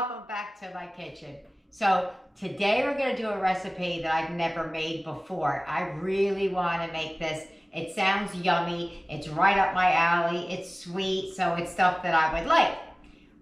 welcome back to my kitchen. So today we're going to do a recipe that I've never made before. I really want to make this. It sounds yummy. It's right up my alley. It's sweet, so it's stuff that I would like.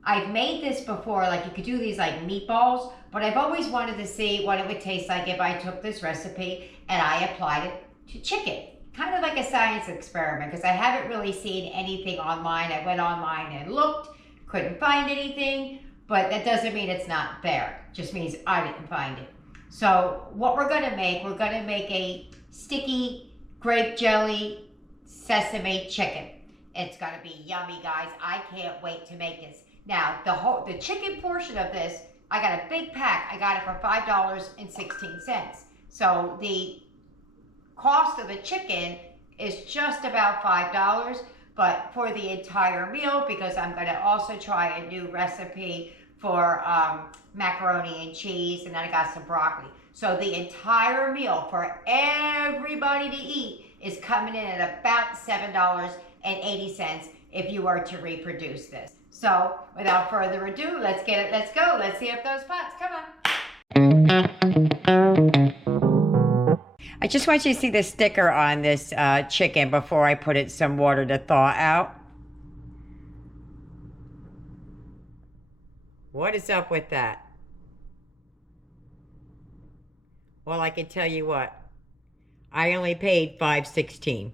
I've made this before, like you could do these like meatballs, but I've always wanted to see what it would taste like if I took this recipe and I applied it to chicken. Kind of like a science experiment, because I haven't really seen anything online. I went online and looked, couldn't find anything, but that doesn't mean it's not there. It just means I didn't find it. So what we're gonna make a sticky grape jelly sesame chicken. It's gonna be yummy, guys. I can't wait to make this. Now, the chicken portion of this, I got a big pack. I got it for $5.16. So the cost of the chicken is just about $5, but for the entire meal, because I'm gonna also try a new recipe for macaroni and cheese, and then I got some broccoli. So the entire meal for everybody to eat is coming in at about $7.80 if you were to reproduce this. So without further ado, let's get it, let's go. Let's see if those pots, come on. I just want you to see the sticker on this chicken before I put it in some water to thaw out. What is up with that? Well, I can tell you what. I only paid $5.16.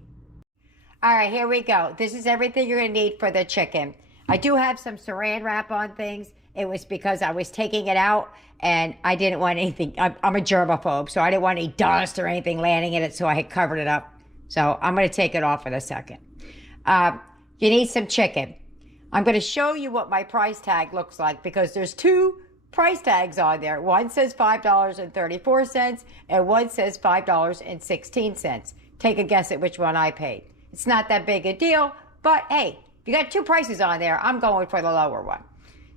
All right, here we go. This is everything you're gonna need for the chicken. I do have some saran wrap on things. It was because I was taking it out and I didn't want anything. I'm a germaphobe, so I didn't want any dust or anything landing in it, so I had covered it up. So I'm gonna take it off in a second. You need some chicken. I'm gonna show you what my price tag looks like because there's two price tags on there. One says $5.34 and one says $5.16. Take a guess at which one I paid. It's not that big a deal, but hey, if you got two prices on there, I'm going for the lower one.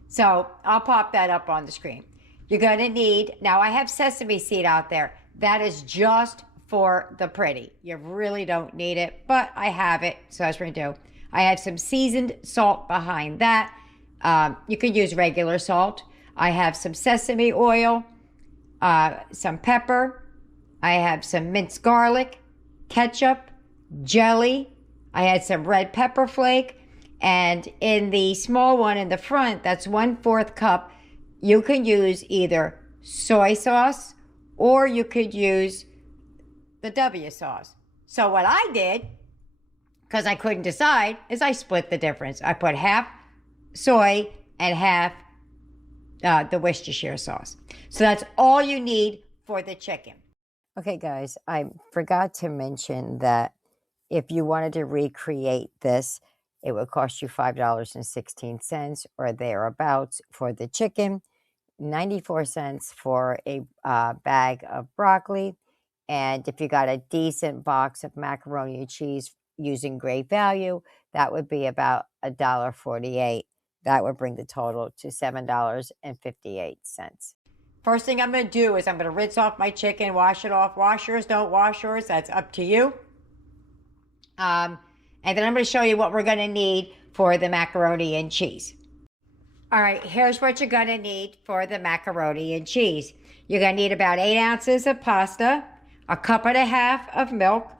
So I'll pop that up on the screen. You're gonna need, now I have sesame seed out there. That is just for the pretty. You really don't need it, but I have it, so that's what I'm gonna do. I have some seasoned salt behind that. You could use regular salt. I have some sesame oil, some pepper. I have some minced garlic, ketchup, jelly. I had some red pepper flake. And in the small one in the front, that's 1/4 cup. You can use either soy sauce or you could use the W sauce. So what I did, because I couldn't decide, is I split the difference. I put half soy and half the Worcestershire sauce. So that's all you need for the chicken. Okay, guys, I forgot to mention that if you wanted to recreate this, it would cost you $5.16 or thereabouts for the chicken, 94 cents for a bag of broccoli. And if you got a decent box of macaroni and cheese using great value, that would be about $1.48. That would bring the total to $7.58. First thing I'm going to do is I'm going to rinse off my chicken, wash it off. Wash yours, don't wash yours. That's up to you. And then I'm going to show you what we're going to need for the macaroni and cheese. All right, here's what you're going to need for the macaroni and cheese. You're going to need about 8 ounces of pasta, 1.5 cups of milk,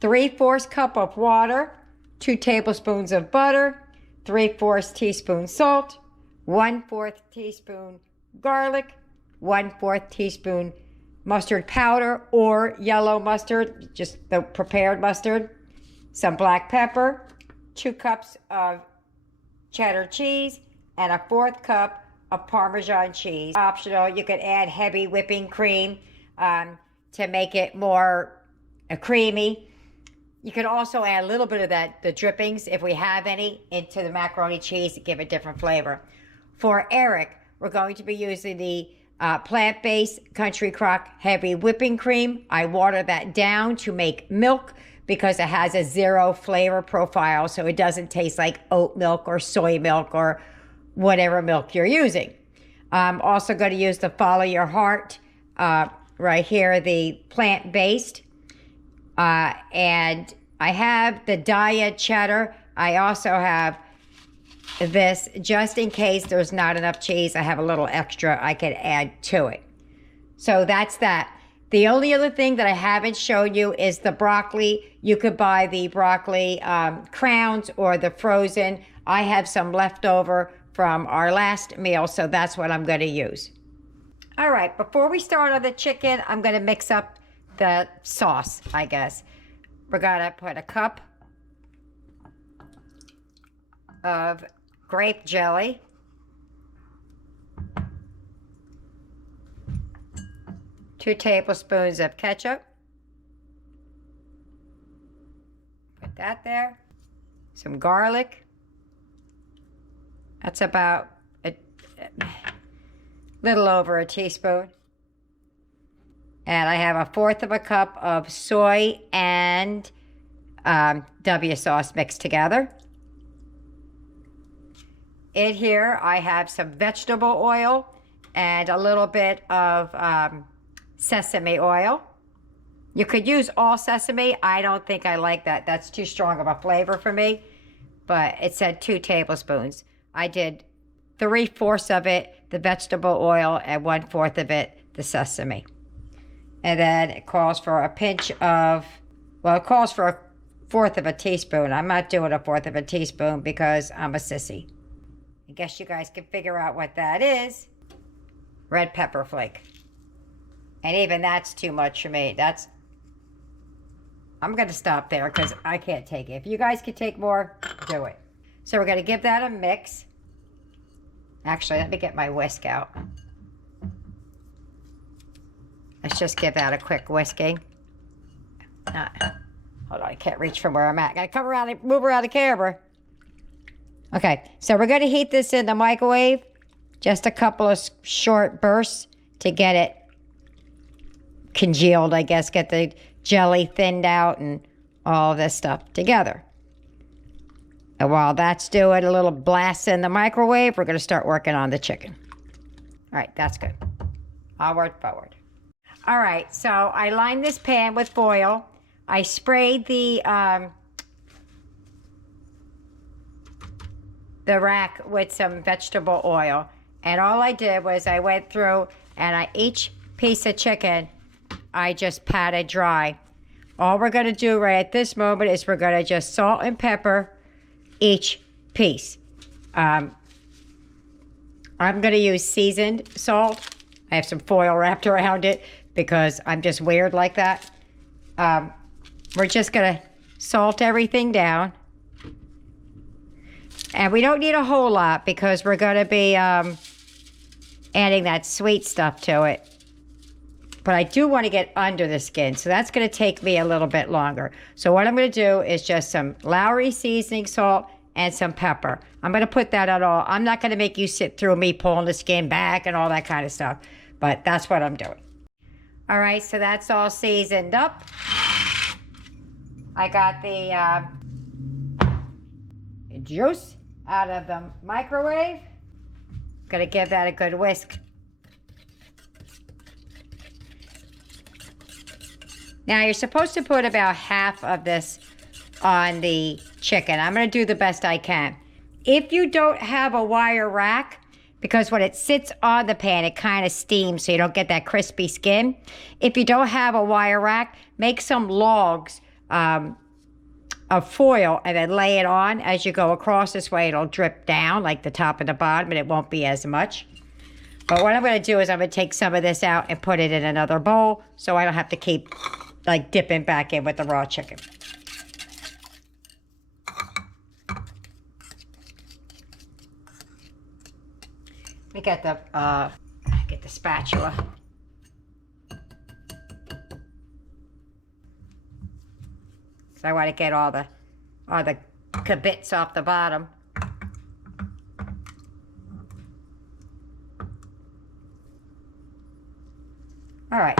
3/4 cup of water, 2 tablespoons of butter, 3/4 teaspoon salt, 1/4 teaspoon garlic, 1/4 teaspoon mustard powder or yellow mustard, just the prepared mustard, some black pepper, 2 cups of cheddar cheese, and 1/4 cup of Parmesan cheese. Optional, you could add heavy whipping cream to make it more creamy. You could also add a little bit of the drippings, if we have any, into the macaroni cheese to give a different flavor. For Eric, we're going to be using the plant-based Country Crock heavy whipping cream. I water that down to make milk because it has a 0 flavor profile, so it doesn't taste like oat milk or soy milk or whatever milk you're using. I'm also going to use the Follow Your Heart right here, the plant-based. And I have the Daya cheddar. I also have this just in case there's not enough cheese. I have a little extra I could add to it. So that's that. The only other thing that I haven't shown you is the broccoli. You could buy the broccoli crowns or the frozen. I have some left over from our last meal, so that's what I'm going to use. All right, before we start on the chicken, I'm going to mix up the sauce, I guess. We're going to put a cup of grape jelly. Two tablespoons of ketchup. Put that there. Some garlic. That's about a little over a teaspoon. And I have 1/4 of a cup of soy and W sauce mixed together. In here, I have some vegetable oil and a little bit of sesame oil. You could use all sesame. I don't think I like that. That's too strong of a flavor for me. But it said 2 tablespoons. I did 3/4 of it, the vegetable oil, and 1/4 of it, the sesame. And then it calls for a pinch of, well, it calls for 1/4 of a teaspoon. I'm not doing 1/4 of a teaspoon because I'm a sissy. I guess you guys can figure out what that is. Red pepper flake. And even that's too much for me. I'm going to stop there because I can't take it. If you guys can take more, do it. So we're going to give that a mix. Actually, let me get my whisk out. Let's just give that a quick whisking. Hold on, I can't reach from where I'm at. Got to come around and move around the camera. Okay, so we're going to heat this in the microwave. Just a couple of short bursts to get it congealed, I guess. Get the jelly thinned out and all this stuff together. And while that's doing a little blast in the microwave, we're going to start working on the chicken. All right, that's good. Onward, forward. All right, so I lined this pan with foil. I sprayed the rack with some vegetable oil. And all I did was I went through and each piece of chicken, I just patted dry. All we're going to do right at this moment is we're going to just salt and pepper each piece. I'm going to use seasoned salt. I have some foil wrapped around it because I'm just weird like that. We're just going to salt everything down. And we don't need a whole lot because we're going to be adding that sweet stuff to it. But I do want to get under the skin, so that's going to take me a little bit longer. So what I'm going to do is just some Lowry seasoning salt and some pepper. I'm going to put that on all. I'm not going to make you sit through me pulling the skin back and all that kind of stuff. But that's what I'm doing. All right, so that's all seasoned up. I got the juice out of the microwave. Going to give that a good whisk. Now, you're supposed to put about half of this on the chicken. I'm going to do the best I can. If you don't have a wire rack, because when it sits on the pan, it kind of steams so you don't get that crispy skin. If you don't have a wire rack, make some logs of foil and then lay it on as you go across. This way it'll drip down like the top and the bottom and it won't be as much. But what I'm going to do is I'm going to take some of this out and put it in another bowl so I don't have to keep like dipping back in with the raw chicken. Let me get the spatula. So I want to get all the bits off the bottom. All right.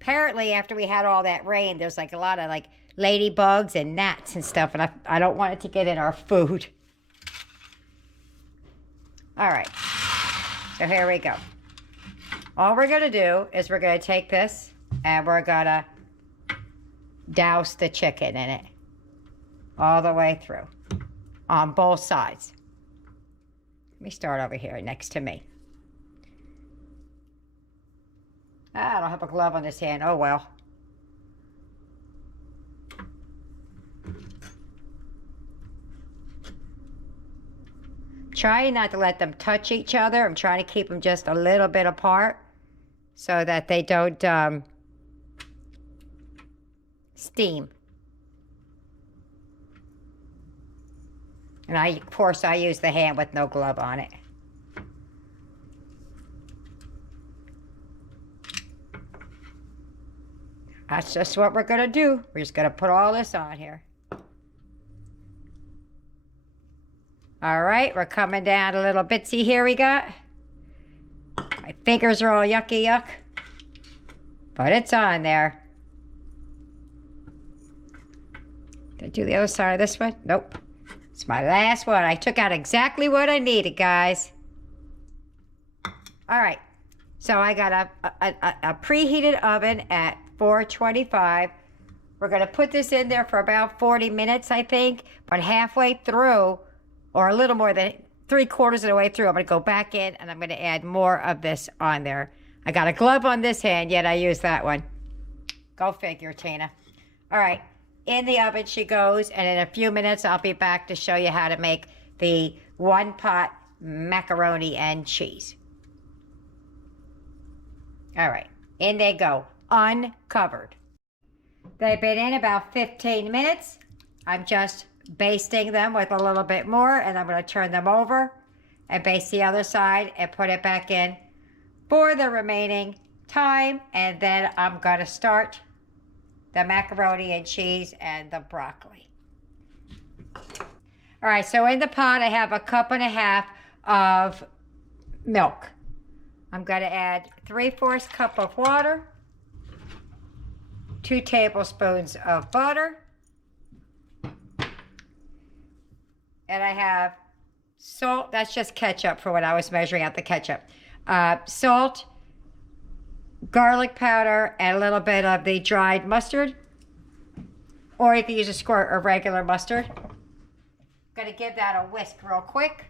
Apparently, after we had all that rain, there's like a lot of like ladybugs and gnats and stuff, and I don't want it to get in our food. All right. So here we go. All we're going to do is we're going to take this and we're going to douse the chicken in it all the way through. on both sides. Let me start over here next to me. I don't have a glove on this hand. Oh well. Trying not to let them touch each other. I'm trying to keep them just a little bit apart so that they don't steam. And of course, I use the hand with no glove on it. That's just what we're gonna do. We're just gonna put all this on here. All right, we're coming down a little bitsy here we got. My fingers are all yucky yuck, but it's on there. Did I do the other side of this one? Nope. It's my last one. I took out exactly what I needed, guys. All right, so I got a preheated oven at 425. We're gonna put this in there for about 40 minutes, I think, but halfway through, or a little more than 3/4 of the way through, I'm gonna go back in and I'm gonna add more of this on there. I got a glove on this hand, yet I use that one. Go figure, Tina. All right, in the oven she goes, and in a few minutes I'll be back to show you how to make the one-pot macaroni and cheese. All right, in they go, uncovered. They've been in about 15 minutes. I'm just basting them with a little bit more, and I'm going to turn them over and baste the other side and put it back in for the remaining time, and then I'm going to start the macaroni and cheese and the broccoli. All right, so in the pot I have 1.5 cups of milk. I'm going to add 3/4 cup of water, 2 tablespoons of butter, and I have salt. That's just ketchup for when I was measuring out the ketchup. Salt, garlic powder, and a little bit of the dried mustard. Or you can use a squirt of regular mustard. I'm going to give that a whisk real quick.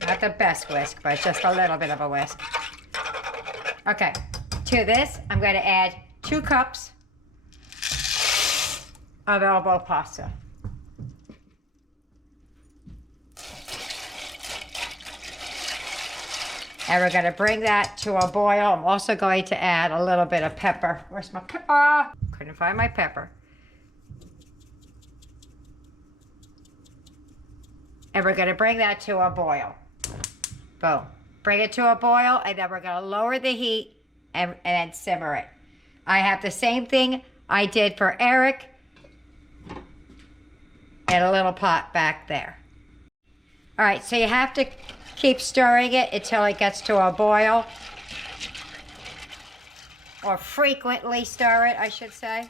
Not the best whisk, but just a little bit of a whisk. Okay, to this, I'm going to add 2 cups of elbow pasta. And we're going to bring that to a boil. I'm also going to add a little bit of pepper. Where's my pepper? Couldn't find my pepper. And we're going to bring that to a boil. Boom. Bring it to a boil, and then we're going to lower the heat and then simmer it. I have the same thing I did for Eric in a little pot back there. All right, so you have to keep stirring it until it gets to a boil. Or frequently stir it, I should say.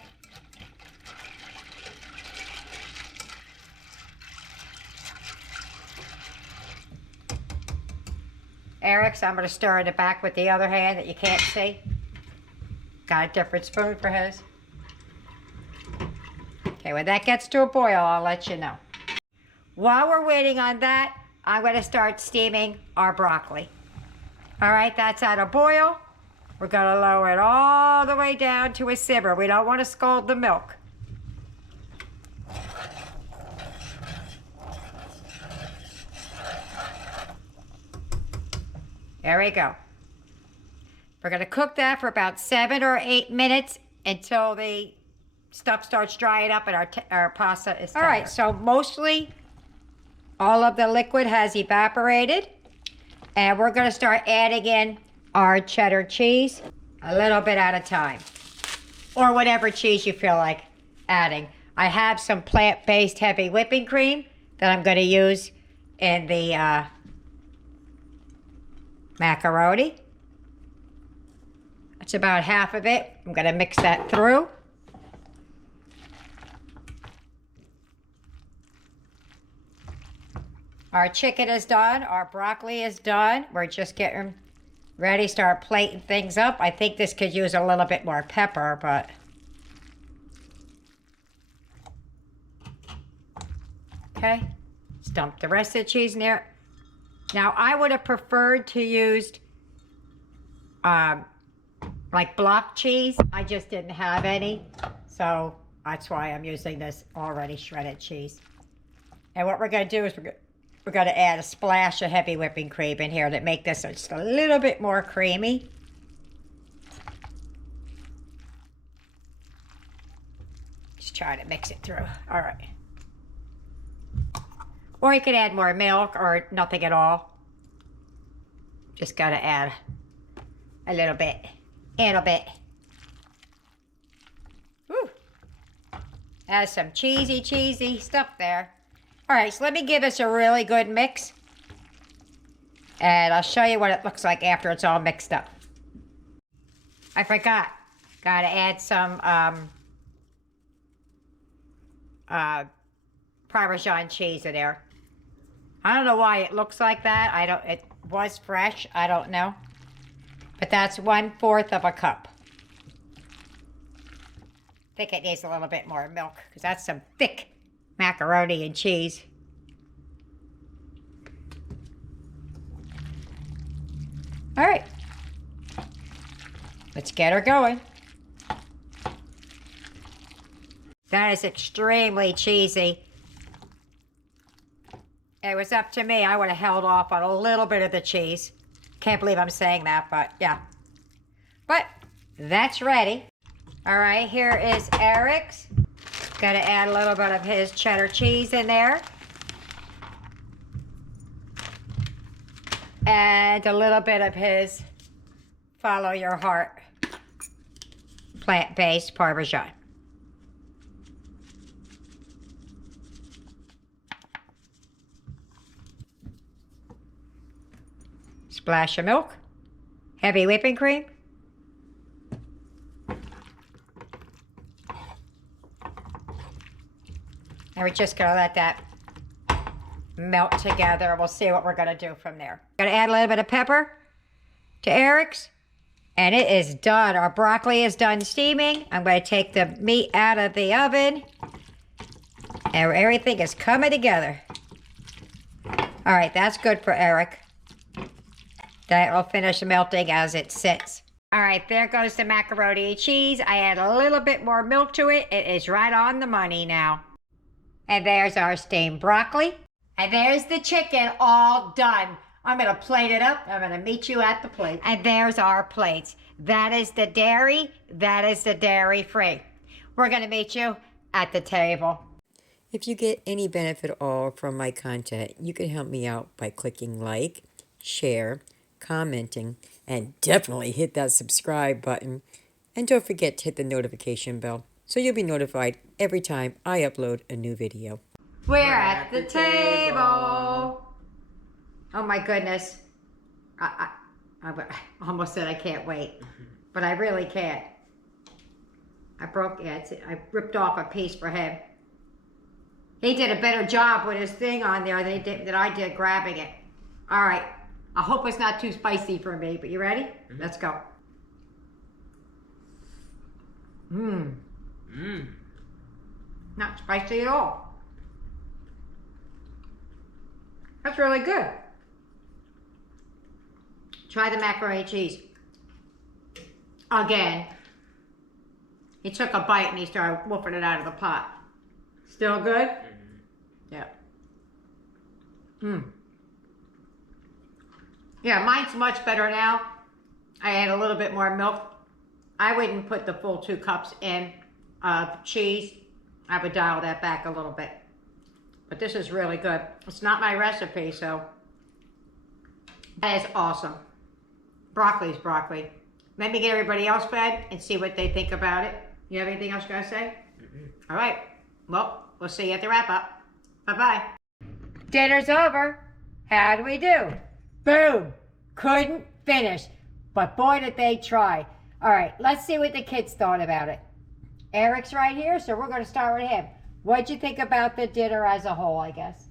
Eric's, I'm going to stir in the back with the other hand that you can't see. Got a different spoon for his. Okay, when that gets to a boil, I'll let you know. While we're waiting on that, I'm going to start steaming our broccoli. All right, that's at a boil. We're going to lower it all the way down to a simmer. We don't want to scald the milk. There we go. We're going to cook that for about 7 or 8 minutes until the stuff starts drying up and our pasta is tender. All right, so mostly all of the liquid has evaporated, and we're going to start adding in our cheddar cheese a little bit at a time, or whatever cheese you feel like adding. I have some plant-based heavy whipping cream that I'm going to use in the macaroni. That's about half of it. I'm going to mix that through. Our chicken is done. Our broccoli is done. We're just getting Ready, start plating things up. I think this could use a little bit more pepper, but... Okay, let's dump the rest of the cheese in there. Now, I would have preferred to use like block cheese. I just didn't have any, so that's why I'm using this already shredded cheese. And what we're going to do is we're going to add a splash of heavy whipping cream in here to make this just a little bit more creamy. Just try to mix it through. All right. Or you could add more milk or nothing at all. Just got to add a little bit. Woo. That's some cheesy stuff there. All right, so let me give this a really good mix. And I'll show you what it looks like after it's all mixed up. I forgot. Got to add some Parmesan cheese in there. I don't know why it looks like that. It was fresh. I don't know. But that's 1/4 of a cup. I think it needs a little bit more milk because that's some thick macaroni and cheese. All right. Let's get her going. That is extremely cheesy. It was up to me. I would have held off on a little bit of the cheese. Can't believe I'm saying that, but yeah. But that's ready. All right, here is Eric's. Got to add a little bit of his cheddar cheese in there. And a little bit of his Follow Your Heart plant-based Parmesan. Splash of milk, heavy whipping cream, and we're just gonna let that melt together. We'll see what we're gonna do from there. Gonna add a little bit of pepper to Eric's, and it is done. Our broccoli is done steaming. I'm gonna take the meat out of the oven, and everything is coming together. All right, that's good for Eric. That will finish melting as it sits. All right, there goes the macaroni and cheese. I add a little bit more milk to it. It is right on the money now. And there's our steamed broccoli. And there's the chicken all done. I'm gonna plate it up. I'm gonna meet you at the plate. And there's our plates. That is the dairy. That is the dairy free. We're gonna meet you at the table. If you get any benefit at all from my content, you can help me out by clicking like, share, commenting, and definitely hit that subscribe button. And don't forget to hit the notification bell so you'll be notified every time I upload a new video. We're at the table. Oh my goodness. I almost said I can't wait, but I really can't. I ripped off a piece for him. He did a better job with his thing on there than I did grabbing it. All right. I hope it's not too spicy for me, but you ready? Mm-hmm. Let's go. Not spicy at all. That's really good. Try the macaroni and cheese. Again. He took a bite and he started wolfing it out of the pot. Still good? Mm-hmm. Yeah. Yeah, mine's much better now. I add a little bit more milk. I wouldn't put the full 2 cups in cheese. I would dial that back a little bit. But this is really good. It's not my recipe, so that is awesome. Broccoli's broccoli. Let me get everybody else fed and see what they think about it. You have anything else you gotta say? Mm-hmm. All right. Well, we'll see you at the wrap-up. Bye-bye. Dinner's over. How'd we do? Boom! Couldn't finish. But boy, did they try. All right, let's see what the kids thought about it. Eric's right here, so we're going to start with him. What'd you think about the dinner as a whole, I guess?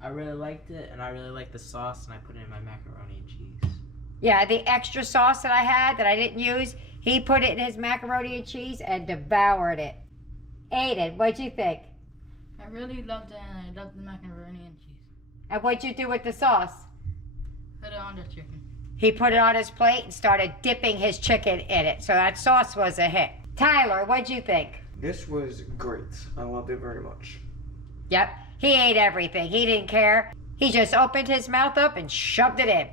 I really liked it, and I really liked the sauce, and I put it in my macaroni and cheese. Yeah, the extra sauce that I had that I didn't use, he put it in his macaroni and cheese and devoured it. Aiden, what'd you think? I really loved it, and I loved the macaroni and cheese. And what'd you do with the sauce? Put it on the chicken. He put it on his plate and started dipping his chicken in it. So that sauce was a hit. Tyler, what'd you think? This was great. I loved it very much. Yep, he ate everything. He didn't care. He just opened his mouth up and shoved it in.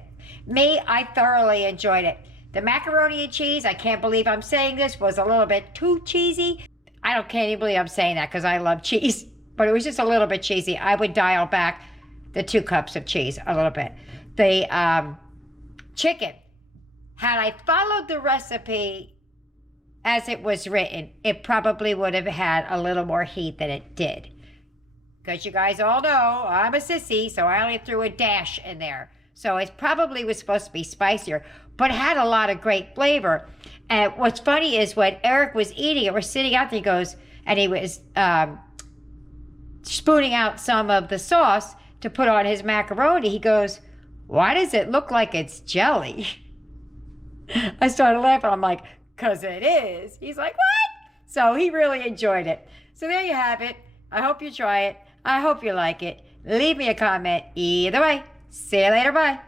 Me, I thoroughly enjoyed it. The macaroni and cheese, I can't believe I'm saying this, was a little bit too cheesy. Can't even believe I'm saying that because I love cheese. But it was just a little bit cheesy. I would dial back the 2 cups of cheese a little bit. The chicken, had I followed the recipe as it was written, it probably would have had a little more heat than it did. Because you guys all know I'm a sissy, so I only threw a dash in there. So it probably was supposed to be spicier, but it had a lot of great flavor. And what's funny is when Eric was eating it, we're sitting out there, he goes, and he was spooning out some of the sauce to put on his macaroni. He goes, why does it look like it's jelly? I started laughing. I'm like, because it is. He's like, what? So he really enjoyed it. So there you have it. I hope you try it. I hope you like it. Leave me a comment either way. See you later. Bye.